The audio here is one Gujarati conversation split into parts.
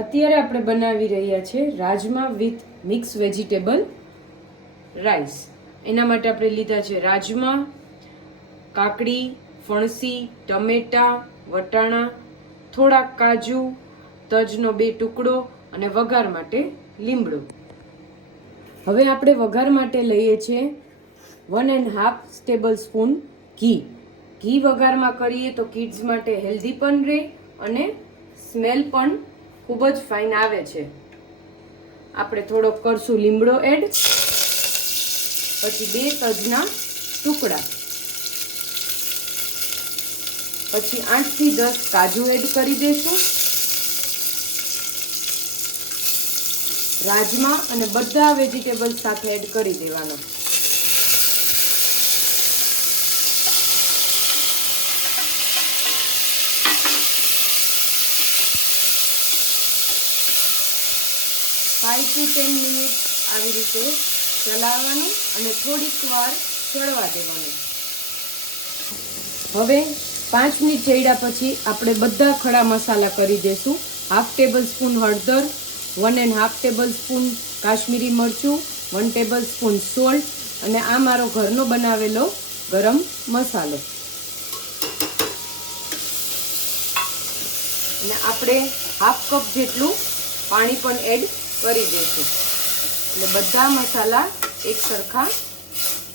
અત્યારે આપણે બનાવી રહ્યા છે રાજમા વિથ મિક્સ વેજીટેબલ રાઈસ. એના માટે આપણે લીધા છે રાજમા, કાકડી, ફણસી, ટમેટા, વટાણા, થોડાક કાજુ, તજનો 2 ટુકડો અને વઘાર માટે લીમડો. હવે આપણે વઘાર માટે લઈએ છીએ 1.5 ટેબલ સ્પૂન ઘી. ઘી વઘારમાં કરીએ તો કિડ્સ માટે હેલ્ધી પણ રહે અને સ્મેલ પણ ખૂબ જ ફાઇન આવે છે. આપણે થોડોક કરશું લીમડો એડ, પછી 2 તજના ટુકડા, પછી 8 થી 10 કાજુ એડ કરી દઈશું. રાજમા અને બધા વેજીટેબલ સાથે એડ કરી દેવાનો. ફાઈવ ટુ 10 મિનિટ આવી રીતે ચલાવવાનું અને થોડીક વાર ચડવા દેવાનું. હવે 5 મિનિટ ચડ્યા પછી આપણે બધા ખડા મસાલા કરી દઈશું. 1/2 ટેબલ સ્પૂન હળદર, 1.5 ટેબલ સ્પૂન કાશ્મીરી મરચું, 1 ટેબલ સ્પૂન સોલ્ટ અને આ મારો ઘરનો બનાવેલો ગરમ મસાલો. અને આપણે 1/2 કપ જેટલું પાણી પણ એડ કરી દઈશું એટલે બધા મસાલા એક સરખા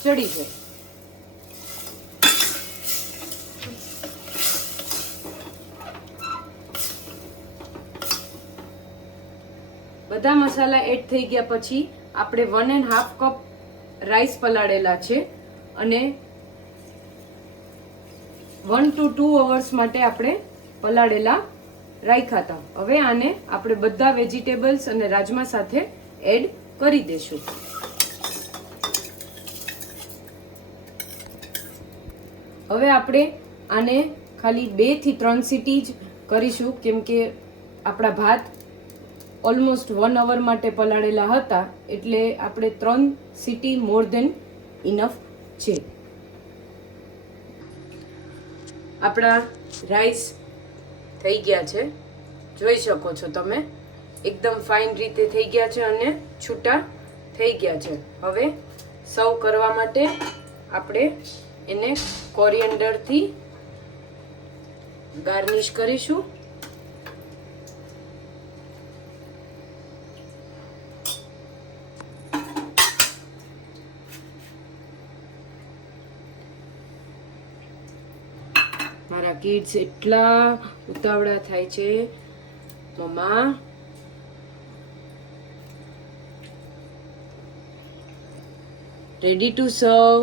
ચડી જાય. બધા મસાલા એડ થઈ ગયા પછી આપણે 1.5 કપ રાઈસ પલાળેલા છે અને 1 to 2 અવર્સ માટે આપણે પલાળેલા રાખ્યા હતા. હવે આને આપણે બધા વેજીટેબલ્સ અને રાજમા સાથે એડ કરી દઈશું. હવે આપણે આને ખાલી 2 થી 3 સીટી જ કરીશું કેમ કે આપણા ભાત ઓલમોસ્ટ 1 અવર માટે પલાળેલા હતા એટલે આપણે 3 સીટી મોર ધેન ઇનફ છે. આપણા રાઈસ થઈ ગયા છે, જોઈ શકો છો તમે, એકદમ ફાઇન રીતે થઈ ગયા છે અને છૂટા થઈ ગયા છે. હવે સર્વ કરવા માટે આપણે એને કોરિએન્ડરથી ગાર્નિશ કરીશું. મારા કિડ્સ એટલા ઉતાવળા થાય છે, મમ્મા રેડી ટુ સર્વ.